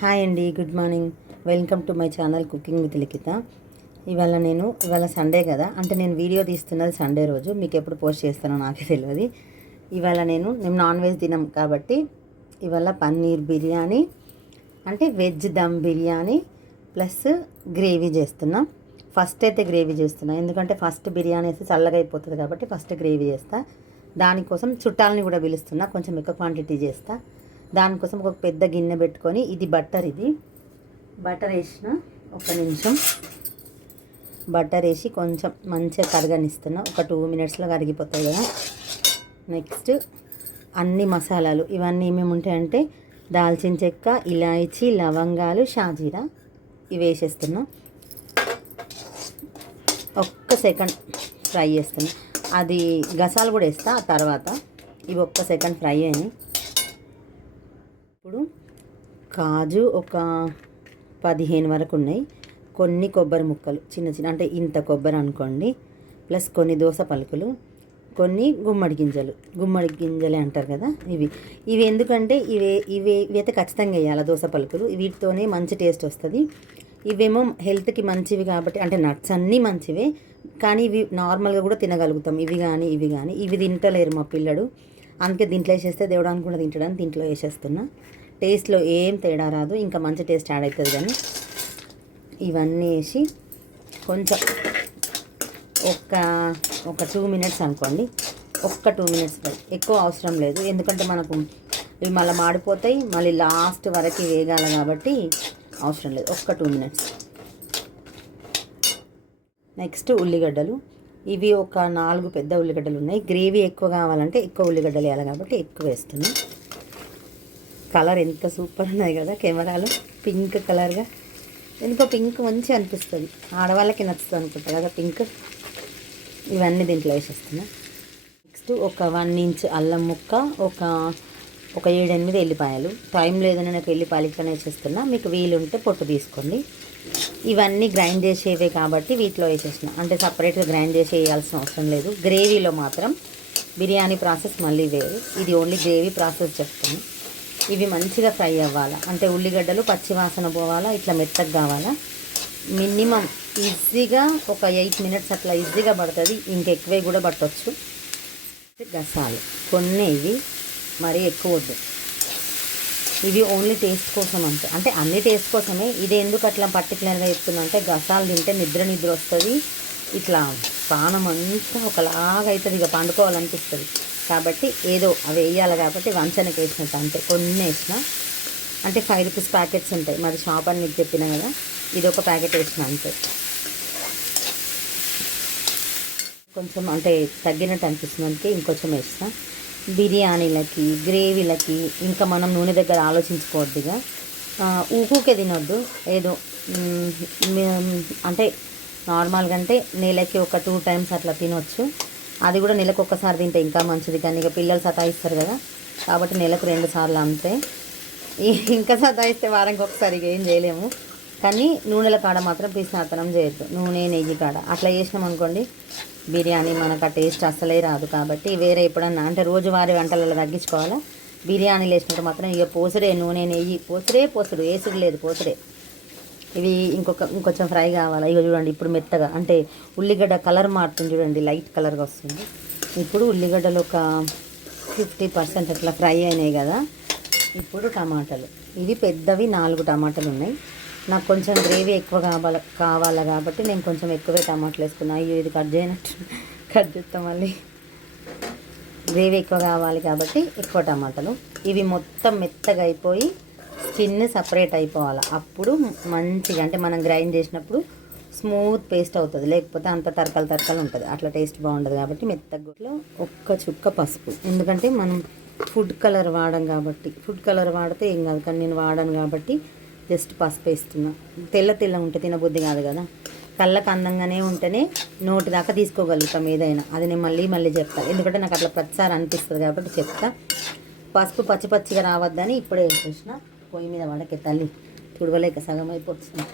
Hi అండి, good morning. Welcome to my channel cooking with Likhitha. ఇవాళ Sunday కదా, అంటే నేను వీడియో తీస్తున్నది సండే రోజు. మీకు ఎప్పుడు పోస్ట్ చేస్తానో నాకే తెలియదు. మేము నాన్ వెజ్ తినం కాబట్టి ఇవాళ పన్నీర్ బిర్యానీ, అంటే veg dum biryani plus gravy చేస్తున్నా. ఫస్ట్ అయితే గ్రేవీ చేస్తున్నా, ఎందుకంటే ఫస్ట్ బిర్యానీ వేసి చల్లగా అయిపోతుంది కాబట్టి ఫస్ట్ గ్రేవీ చేస్తా. దానికోసం చుట్టాలని కూడా పిలుస్తున్నా, కొంచెం ఎక్కువ క్వాంటిటీ చేస్తా. దానికోసం ఒక పెద్ద గిన్నె పెట్టుకొని, ఇది బటర్ వేసిన ఒక నిమిషం బటర్ వేసి కొంచెం మంచిగా కరగనిస్తున్నా. ఒక 2 మినిట్స్లో కరిగిపోతాయి కదా. నెక్స్ట్ అన్ని మసాలాలు ఇవన్నీ ఏమేమి ఉంటాయంటే దాల్చిన చెక్క, ఇలాయచీ, లవంగాలు, షాజీరా ఇవి వేసేస్తున్నా. ఒక్క సెకండ్ ఫ్రై చేస్తున్నా. అది గసాలు కూడా వేస్తా ఆ తర్వాత. ఇవి ఒక్క సెకండ్ ఫ్రై అయినాయి. ఇప్పుడు కాజు ఒక 15 వరకు ఉన్నాయి. కొన్ని కొబ్బరి ముక్కలు చిన్న చిన్న, అంటే ఇంత కొబ్బరి అనుకోండి, ప్లస్ కొన్ని దోస పలుకులు, కొన్ని గుమ్మడి గింజలే అంటారు కదా ఇవి ఎందుకంటే ఇవైతే ఖచ్చితంగా వేయాలి. దోస పలుకులు వీటితోనే మంచి టేస్ట్ వస్తుంది. ఇవేమో హెల్త్కి మంచివి కాబట్టి, అంటే నట్స్ అన్నీ మంచివే, కానీ ఇవి నార్మల్గా కూడా తినగలుగుతాం. ఇవి తింటలేరు మా పిల్లడు, అందుకే దీంట్లో వేసేస్తే దేవుడానికి కూడా తింటాడని దీంట్లో వేసేస్తున్నా. టేస్ట్లో ఏం తేడా రాదు, ఇంకా మంచి టేస్ట్ యాడ్ అవుతుంది. కానీ ఇవన్నీ వేసి కొంచెం ఒక 2 మినిట్స్ అనుకోండి. ఒక్క 2 మినిట్స్, ఎక్కువ అవసరం లేదు, ఎందుకంటే మనకు ఇవి మళ్ళీ మాడిపోతాయి, మళ్ళీ లాస్ట్ వరకు వేగాలి కాబట్టి అవసరం లేదు. ఒక్క 2 మినిట్స్. నెక్స్ట్ ఉల్లిగడ్డలు, ఇవి ఒక 4 పెద్ద ఉల్లిగడ్డలు ఉన్నాయి. గ్రేవీ ఎక్కువ కావాలంటే ఎక్కువ ఉల్లిగడ్డలు వేయాలి కాబట్టి ఎక్కువ వేస్తున్నాయి. కలర్ ఎంత సూపర్ ఉన్నాయి కదా కెమెరాలో, పింక్ కలర్గా. ఎందుకో పింక్ మంచిగా అనిపిస్తుంది, ఆడవాళ్ళకి నచ్చుతుంది అనుకుంటా కదా పింక్. ఇవన్నీ దీంట్లో వేసేస్తున్నా. నెక్స్ట్ ఒక 1 ఇంచ్ అల్లం ముక్క, ఒక 7-8 ఎల్లిపాయలు. టైం లేదని నాకు ఎల్లిపాయలు ఇట్లనే వేసేస్తున్నా, మీకు వీలుంటే పొట్టు తీసుకోండి. ఇవన్నీ గ్రైండ్ చేసేవే కాబట్టి వీటిలో వేసేసిన, అంటే సపరేట్గా గ్రైండ్ చేసి వేయాల్సిన అవసరం లేదు. గ్రేవీలో మాత్రం బిర్యానీ ప్రాసెస్ మళ్ళీ వేరు, ఇది ఓన్లీ గ్రేవీ ప్రాసెస్ చెప్తాను. ఇవి మంచిగా ఫ్రై అవ్వాలా, అంటే ఉల్లిగడ్డలు పచ్చివాసన పోవాలా, ఇట్లా మెత్తగా కావాలా. మినిమం ఈజీగా ఒక 8 మినిట్స్ అట్లా ఈజీగా పడుతుంది, ఇంకెక్కువే కూడా పట్టవచ్చు. గసాలు కొన్ని, ఇవి మరీ ఎక్కువ వద్దు. ఇవి ఓన్లీ టేస్ట్ కోసం అంతే, అంటే అన్ని టేస్ట్ కోసమే. ఇది ఎందుకు అట్లా పర్టికులర్గా చెప్తున్నా అంటే గసాలు తింటే నిద్ర వస్తుంది, ఇట్లా ప్రాణం అంతా ఒకలాగా అవుతుంది, ఇక పండుకోవాలనిపిస్తుంది కాబట్టి ఏదో అవి వేయాలి కాబట్టి వంచనకి వేసినట్టు అంతే. కొన్ని వేసిన, అంటే 5 రూపీస్ ప్యాకెట్స్ ఉంటాయి, మరి షాప్ అని మీకు చెప్పినా కదా, ఇది ఒక ప్యాకెట్ వేసిన అంతే. కొంచెం అంటే తగ్గినట్టు అనిపిస్తుంది, ఇంకొంచెం వేసిన. బిర్యానీలకి, గ్రేవీలకి ఇంకా మనం నూనె దగ్గర ఆలోచించుకోవద్దుగా. ఊకే తినొద్దు, ఏదో అంటే నార్మల్గా అంటే నెలకి ఒక 2 టైమ్స్ అట్లా తినొచ్చు. అది కూడా నెలకు ఒక్కసారి తింటే ఇంకా మంచిది, కానీ ఇక పిల్లలు సతాయిస్తారు కదా కాబట్టి నెలకు 2 సార్లు అంతే. ఇంకా సతాయిస్తే వారానికి ఒకసారి ఇక ఏం చేయలేము. కానీ నూనెల కాడ మాత్రం పిసినాతనం చేయొద్దు, నూనె నెయ్యి కాడ అట్లా చేసినాం అనుకోండి బిర్యానీ మనకు ఆ టేస్ట్ అసలే రాదు. కాబట్టి వేరే ఎప్పుడన్నా అంటే రోజువారీ వంటలలో తగ్గించుకోవాలా. బిర్యానీలు వేసినట్టు మాత్రం ఇక పోసుడే, నూనె నెయ్యి పోసుడు వేసుడు లేదు, పోసుడే. ఇవి ఇంకొంచెం ఫ్రై కావాలి. ఇక చూడండి ఇప్పుడు మెత్తగా, అంటే ఉల్లిగడ్డ కలర్ మారుతుంది చూడండి, లైట్ కలర్గా వస్తుంది. ఇప్పుడు ఉల్లిగడ్డలు ఒక 50% అట్లా ఫ్రై అయినాయి కదా. ఇప్పుడు టమాటాలు, ఇవి పెద్దవి 4 టమాటాలు ఉన్నాయి. నాకు కొంచెం గ్రేవీ ఎక్కువ కావాలా కాబట్టి నేను కొంచెం ఎక్కువే టమాటాలు వేసుకున్నా. అయ్యో ఇది కట్ చేస్తాం మళ్ళీ. గ్రేవీ ఎక్కువ కావాలి కాబట్టి ఎక్కువ టమాటాలు. ఇవి మొత్తం మెత్తగా అయిపోయి స్కిన్ సపరేట్ అయిపోవాలి, అప్పుడు మంచిగా, అంటే మనం గ్రైండ్ చేసినప్పుడు స్మూత్ పేస్ట్ అవుతుంది, లేకపోతే అంత తరకలు ఉంటుంది, అట్లా టేస్ట్ బాగుండదు. కాబట్టి మెత్తగా ఒక్క చుక్క పసుపు, ఎందుకంటే మనం ఫుడ్ కలర్ వాడడం కాబట్టి. ఫుడ్ కలర్ వాడితే ఏం కాదు, కానీ నేను వాడను కాబట్టి జస్ట్ పసుపు వేస్తున్నా. తెల్ల ఉంటే తినబుద్ధి కాదు కదా, కళ్ళకు అందంగానే ఉంటేనే నోటి దాకా తీసుకోగలుగుతాం ఏదైనా. అది నేను మళ్ళీ చెప్తాను, ఎందుకంటే నాకు అట్లా ప్రతిసారి అనిపిస్తుంది కాబట్టి చెప్తా. పసుపు పచ్చిగా రావద్దని ఇప్పుడే వేసేసిన. పొయ్యి మీద వాడకే తల్లి, తుడవలేక సగం అయిపోతుంది.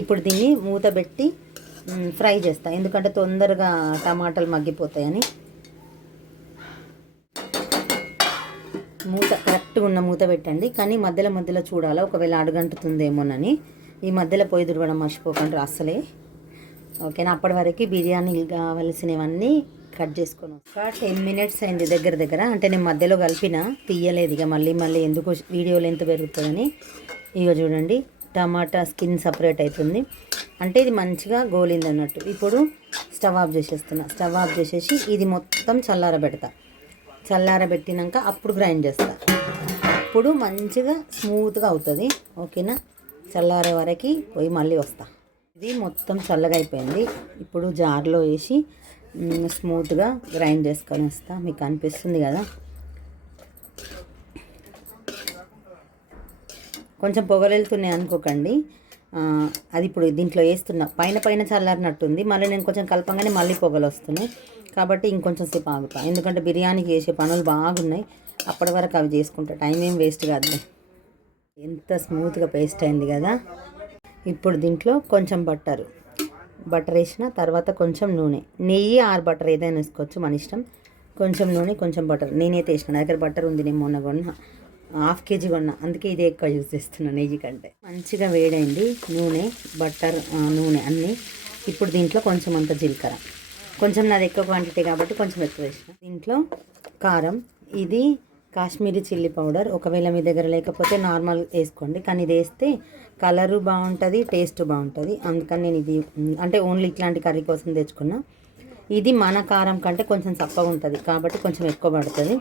ఇప్పుడు దీన్ని మూత పెట్టి ఫ్రై చేస్తా, ఎందుకంటే తొందరగా టమాటాలు మగ్గిపోతాయని. మూత కరెక్ట్గా ఉన్న మూత పెట్టండి, కానీ మధ్యలో మధ్యలో చూడాలా, ఒకవేళ అడుగంటుతుందేమోనని. ఈ మధ్యలో పొయ్యి దుడవడం మర్చిపోకండి అసలే. ఓకేనా? అప్పటి వరకు బిర్యానీ కావలసినవన్నీ కట్ చేసుకొని ఒక 10 మినిట్స్ అయింది దగ్గర దగ్గర. అంటే నేను మధ్యలో కలిపిన తీయలేదు, ఇక మళ్ళీ మళ్ళీ ఎందుకు వీడియోలో ఎంత పెరుగుతుందని. ఇక చూడండి టమాటా స్కిన్ సపరేట్ అవుతుంది, అంటే ఇది మంచిగా గోలింది అన్నట్టు. ఇప్పుడు స్టవ్ ఆఫ్ చేసేస్తున్నా. స్టవ్ ఆఫ్ చేసేసి ఇది మొత్తం చల్లారబెడతా. చల్లారబెట్టినాక అప్పుడు గ్రైండ్ చేస్తా. అప్పుడు మంచిగా స్మూత్గా అవుతుంది. ఓకేనా? చల్లారే వరకు పోయి మళ్ళీ వస్తా. ఇది మొత్తం చల్లగా అయిపోయింది. ఇప్పుడు జార్లో వేసి స్మూత్గా గ్రైండ్ చేసుకొని వస్తా. మీకు అనిపిస్తుంది కదా, కొంచెం పొగలు వెళ్తున్నాయి అనుకోకండి. అది ఇప్పుడు దీంట్లో వేస్తున్నా. పైన పైన చల్లారినట్టుంది, మళ్ళీ నేను కొంచెం కలపంగానే మళ్ళీ పొగలు వస్తున్నాయి. కాబట్టి ఇంకొంచెం సేపు ఆగుతా, ఎందుకంటే బిర్యానీకి చేసే పనులు బాగున్నాయి. అప్పటి వరకు అవి చేసుకుంటా, టైం ఏం వేస్ట్ కాదులే. ఎంత స్మూత్గా పేస్ట్ అయింది కదా. ఇప్పుడు దీంట్లో కొంచెం బటర్ వేసిన తర్వాత కొంచెం నూనె, నెయ్యి ఆర్ బటర్ ఏదైనా వేసుకోవచ్చు, మన ఇష్టం. కొంచెం నూనె కొంచెం బటర్. నేనైతే వేసిన, నా దగ్గర బటర్ ఉంది, నేను మొన్న కొన్నా, 1/2 కేజీ కొన్నా, అందుకే ఇదే ఎక్కువ యూజ్ చేస్తున్నా నెయ్యి కంటే. మంచిగా వేడైంది నూనె, బటర్, నూనె అన్నీ. ఇప్పుడు దీంట్లో కొంచెం అంత జీలకర్ర, కొంచెం నాది ఎక్కువ క్వాంటిటీ కాబట్టి కొంచెం ఎక్కువ వేసిన. దీంట్లో కారం, ఇది కాశ్మీరీ చిల్లీ పౌడర్. ఒకవేళ మీ దగ్గర లేకపోతే నార్మల్ వేసుకోండి, కానీ ఇది వేస్తే కలరు బాగుంటుంది, టేస్ట్ బాగుంటుంది. అందుకని నేను ఇది అంటే ఓన్లీ ఇట్లాంటి కర్రీ కోసం తెచ్చుకున్నా. ఇది మన కారం కంటే కొంచెం చప్పగా ఉంటుంది కాబట్టి కొంచెం ఎక్కువ పడుతుంది.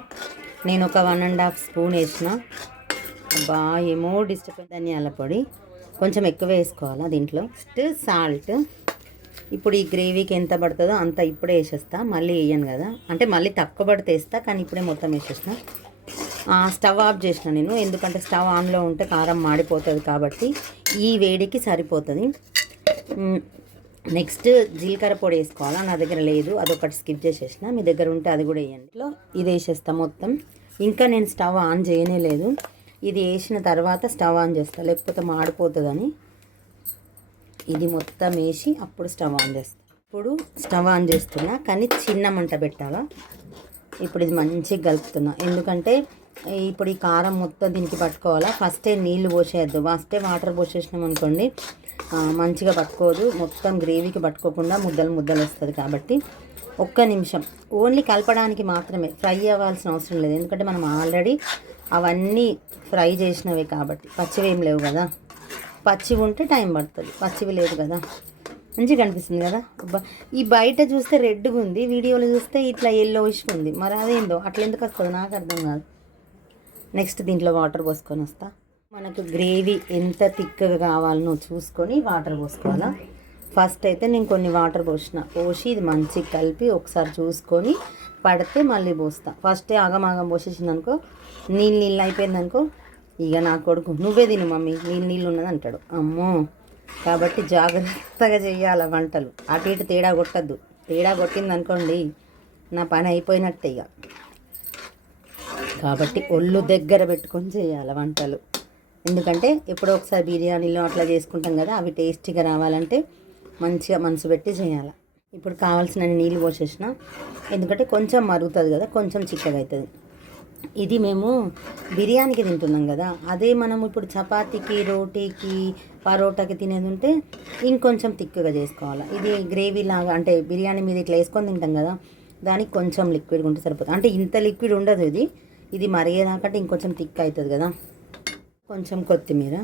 నేను ఒక 1.5 స్పూన్ వేసిన. అబ్బా ఏమో డిస్టర్బెన్స్. ధనియాల పొడి కొంచెం ఎక్కువ వేసుకోవాలా దీంట్లో. సాల్ట్ ఇప్పుడు ఈ గ్రేవీకి ఎంత పడుతుందో అంత ఇప్పుడే వేసేస్తా, మళ్ళీ వేయను కదా. అంటే మళ్ళీ తక్కువ పడితే వేస్తా, కానీ ఇప్పుడే మొత్తం వేసేసిన. స్టవ్ ఆఫ్ చేసిన నేను, ఎందుకంటే స్టవ్ ఆన్లో ఉంటే కారం మాడిపోతుంది కాబట్టి ఈ వేడికి సరిపోతుంది. నెక్స్ట్ జీలకర్ర పొడి వేసుకోవాలా, నా దగ్గర లేదు, అదొకటి స్కిప్ చేసేసిన. మీ దగ్గర ఉంటే అది కూడా వేయండి. ఇట్లా ఇది వేసేస్తా మొత్తం. ఇంకా నేను స్టవ్ ఆన్ చేయనే లేదు, ఇది వేసిన తర్వాత స్టవ్ ఆన్ చేస్తా, లేకపోతే మాడిపోతుందని. ఇది మొత్తం వేసి అప్పుడు స్టవ్ ఆన్ చేస్తా. ఇప్పుడు స్టవ్ ఆన్ చేస్తున్నా, కానీ చిన్న మంట పెట్టాలా. ఇప్పుడు ఇది మంచిగా కలుపుతున్నా, ఎందుకంటే ఇప్పుడు ఈ కారం మొత్తం దీనికి పట్టుకోవాలా. ఫస్టే నీళ్లు పోసేయద్దు, ఫస్టే వాటర్ పోసేసినాం అనుకోండి మంచిగా పట్టుకోదు, మొత్తం గ్రేవీకి పట్టుకోకుండా ముద్దలు ముద్దలు వస్తుంది. కాబట్టి ఒక్క నిమిషం ఓన్లీ కలపడానికి మాత్రమే, ఫ్రై అవ్వాల్సిన అవసరం లేదు, ఎందుకంటే మనం ఆల్రెడీ అవన్నీ ఫ్రై చేసినవే కాబట్టి. పచ్చివి ఏం లేవు కదా, పచ్చివి ఉంటే టైం పడుతుంది, పచ్చివి లేదు కదా. మంచిగా కనిపిస్తుంది కదా. ఈ బయట చూస్తే రెడ్గా ఉంది, వీడియోలో చూస్తే ఇట్లా ఎల్లోయిష్గా ఉంది, మరి అదేందో అట్లా ఎందుకు వస్తుంది నాకు అర్థం కాదు. నెక్స్ట్ దీంట్లో వాటర్ పోసుకొని వస్తా. మనకు గ్రేవీ ఎంత థిక్గా కావాలనో చూసుకొని వాటర్ పోసుకోవాలా. ఫస్ట్ అయితే నేను కొన్ని వాటర్ పోసి ఇది మంచిగా కలిపి ఒకసారి చూసుకొని పడితే మళ్ళీ పోస్తా. ఫస్టే ఆగమాగం పోసేసింది అనుకో, నీళ్ళు అయిపోయిందనుకో, ఇక నా కొడుకు నువ్వే తిను మమ్మీ, నీళ్ళు ఉన్నది అంటాడు. అమ్మో, కాబట్టి జాగ్రత్తగా చేయాలి వంటలు. అటు ఇటు తేడా కొట్టద్దు, తేడా కొట్టింది అనుకోండి నా పని అయిపోయినట్టే ఇక. కాబట్టి ఒళ్ళు దగ్గర పెట్టుకొని చేయాలి వంటలు, ఎందుకంటే ఎప్పుడో ఒకసారి బిర్యానీలో అట్లా చేసుకుంటాం కదా, అవి టేస్టీగా రావాలంటే మంచిగా మనసు పెట్టి చేయాలి. ఇప్పుడు కావాల్సిన నీళ్ళు పోసేసిన, ఎందుకంటే కొంచెం మరుగుతుంది కదా, కొంచెం చిక్కగా అవుతుంది. ఇది మేము బిర్యానీకి తింటున్నాం కదా, అదే మనం ఇప్పుడు చపాతీకి, రోటీకి, పరోటాకి తినేది ఉంటే ఇంకొంచెం థిక్గా చేసుకోవాలి. ఇది గ్రేవీ లాగా, అంటే బిర్యానీ మీద ఇట్లా వేసుకొని తింటాం కదా, దానికి కొంచెం లిక్విడ్గా ఉంటే సరిపోతుంది. అంటే ఇంత లిక్విడ్ ఉండదు, ఇది మరిగేదాకంటే ఇంకొంచెం థిక్ అవుతుంది కదా. కొంచెం కొత్తిమీర,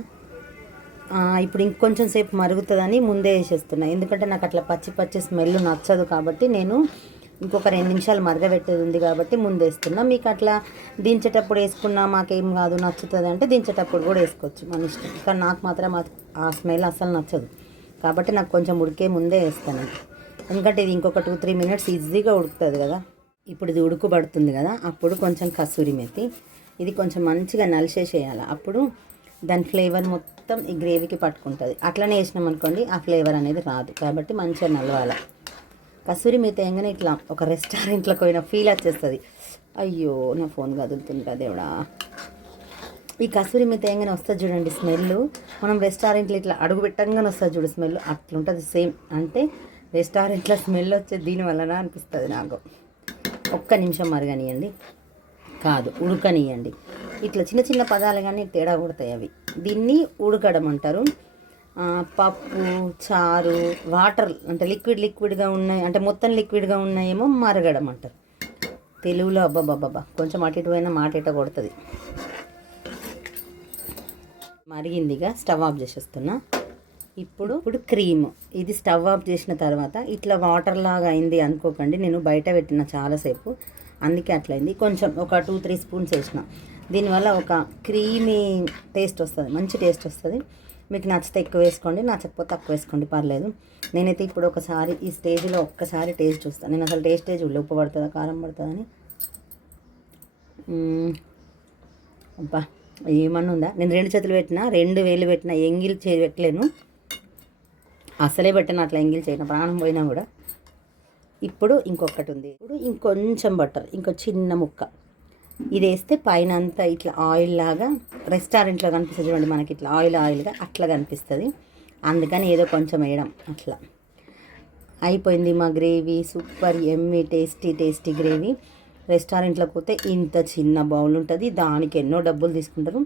ఇప్పుడు ఇంకొంచెం సేపు మరుగుతుందని ముందే వేసేస్తున్నా, ఎందుకంటే నాకు అట్లా పచ్చి పచ్చి స్మెల్ నచ్చదు. కాబట్టి నేను ఇంకొక 2 నిమిషాలు మరగబెట్టేది ఉంది కాబట్టి ముందు వేస్తున్నా. మీకు అట్లా దించేటప్పుడు వేసుకున్నా మాకేం కాదు, నచ్చుతుంది అంటే దించేటప్పుడు కూడా వేసుకోవచ్చు, మన ఇష్టం. కానీ నాకు మాత్రం ఆ స్మెల్ అస్సలు నచ్చదు, కాబట్టి నాకు కొంచెం ఉడికే ముందే వేస్తాను, ఎందుకంటే ఇది ఇంకొక 2-3 మినిట్స్ ఈజీగా ఉడుకుతుంది కదా. ఇప్పుడు ఇది ఉడుకుబడుతుంది కదా, అప్పుడు కొంచెం కసూరి మెతి, ఇది కొంచెం మంచిగా నలిసేసేయాలి. అప్పుడు దాని ఫ్లేవర్ మొత్తం ఈ గ్రేవీకి పట్టుకుంటుంది. అట్లనే వేసినాం అనుకోండి ఆ ఫ్లేవర్ అనేది రాదు, కాబట్టి మంచిగా నలవాలి. కసూరి మెతి వేయగానే ఇట్లా ఒక రెస్టారెంట్లోకి పోయిన ఫీల్ వచ్చేస్తుంది. అయ్యో నా ఫోన్ కదులుతుంది కదా దేవుడా. ఈ కసూరి మెతి వేయగానే వస్తుంది చూడండి స్మెల్, మనం రెస్టారెంట్లో ఇట్లా అడుగు పెట్టంగానే వస్తుంది చూడు స్మెల్, అట్లుంటుంది సేమ్. అంటే రెస్టారెంట్లో స్మెల్ వచ్చేది దీనివల్లనా అనిపిస్తుంది నాకు. ఒక్క నిమిషం మరగనియండి, కాదు ఉడకనియండి. ఇట్లా చిన్న చిన్న పదాలు కానీ తేడా కొడతాయి అవి. దీన్ని ఉడకడం అంటారు. పప్పు, చారు, వాటర్ అంటే లిక్విడ్గా ఉన్నాయి, అంటే మొత్తం లిక్విడ్గా ఉన్నాయేమో మరగడం అంటారు తెలుగులో. అబ్బాబ్బాబ్బా కొంచెం అటు ఇటు పోయినా మాట ఇట కొడుతుంది. మరిగిందిగా స్టవ్ ఆఫ్ చేసేస్తున్నా. ఇప్పుడు క్రీమ్ ఇది స్టవ్ ఆఫ్ చేసిన తర్వాత ఇట్లా వాటర్ లాగా అయింది అనుకోకండి, నేను బయట పెట్టిన చాలాసేపు, అందుకే అట్లయింది. కొంచెం ఒక 2-3 స్పూన్స్ వేసిన. దీనివల్ల ఒక క్రీమీ టేస్ట్ వస్తుంది, మంచి టేస్ట్ వస్తుంది. మీకు నచ్చితే ఎక్కువ వేసుకోండి, నచ్చకపోతే తక్కువ వేసుకోండి, పర్లేదు. నేనైతే ఇప్పుడు ఒకసారి ఈ స్టేజ్లో ఒక్కసారి టేస్ట్ చూస్తాను. నేను అసలు టేస్ట్ ఉప్పు పడుతుందా కారం పడుతుందని. అబ్బా ఏమన్నా ఉందా? నేను 2 చేతులు పెట్టినా, 2 వేలు పెట్టినా, ఎంగిల్ పెట్టలేను, అసలే పెట్టిన అట్లా ఎంగిల్ చేయను, ప్రాణం పోయినా కూడా. ఇప్పుడు ఇంకొకటి ఉంది. ఇప్పుడు ఇంకొంచెం బటర్, ఇంకో చిన్న ముక్క ఇది వేస్తే పైన అంతా ఇట్లా ఆయిల్ లాగా రెస్టారెంట్లో కనిపిస్తుంది చూడండి, మనకి ఇట్లా ఆయిల్గా అట్లా కనిపిస్తుంది. అందుకని ఏదో కొంచెం వేయడం అట్లా. అయిపోయింది మా గ్రేవీ. సూపర్ ఎమ్మీ టేస్టీ గ్రేవీ. రెస్టారెంట్లోకి పోతే ఇంత చిన్న బౌల్ ఉంటుంది, దానికి ఎన్నో డబ్బులు తీసుకుంటారు.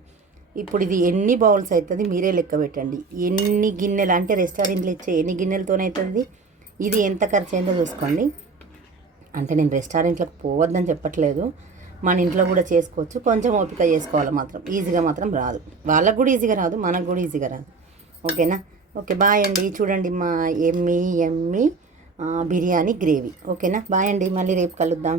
ఇప్పుడు ఇది ఎన్ని బౌల్స్ అవుతుంది మీరే లెక్క పెట్టండి. ఎన్ని గిన్నెలు అంటే రెస్టారెంట్లో ఇచ్చే ఎన్ని గిన్నెలతోనవుతుంది, ఇది ఎంత ఖర్చు అయిందో చూసుకోండి. అంటే నేను రెస్టారెంట్లకు పోవద్దని చెప్పట్లేదు, మన ఇంట్లో కూడా చేసుకోవచ్చు. కొంచెం ఓపిక చేసుకోవాలి మాత్రం, ఈజీగా మాత్రం రాదు. వాళ్ళకు కూడా ఈజీగా రాదు, మనకు కూడా ఈజీగా రాదు. ఓకేనా? ఓకే, బాయ్ అండి. చూడండి మా ఎమ్మీ బిర్యానీ గ్రేవీ. ఓకేనా? బాయ్ అండి, మళ్ళీ రేపు కలుద్దాం.